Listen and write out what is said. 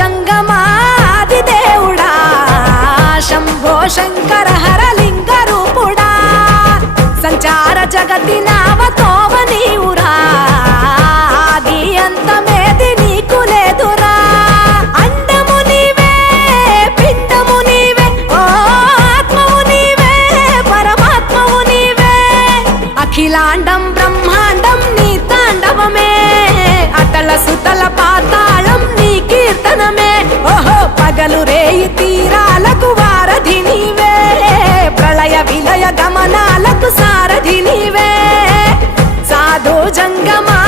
జంగమాది దేవుడా శంభో శంకర హరలింగ రూపుడా సంచార జగతి నావతోవ నీవురా ఆది అంతమేది నీకు లేదురా అండము నీవే పిండము నీవే ఓ ఆత్మవు నీవే పరమాత్మవు నీవే అఖిలాండం బ్రహ్మాండం నీ తాండవమే అతల సుతల పాతాళం నీ కీర్తనమే ఓహో పగలు రేయి తీరాలకు వారధి నీవే ప్రళయ విలయ గమనాలకు సారథి నీవే సాధు జంగమా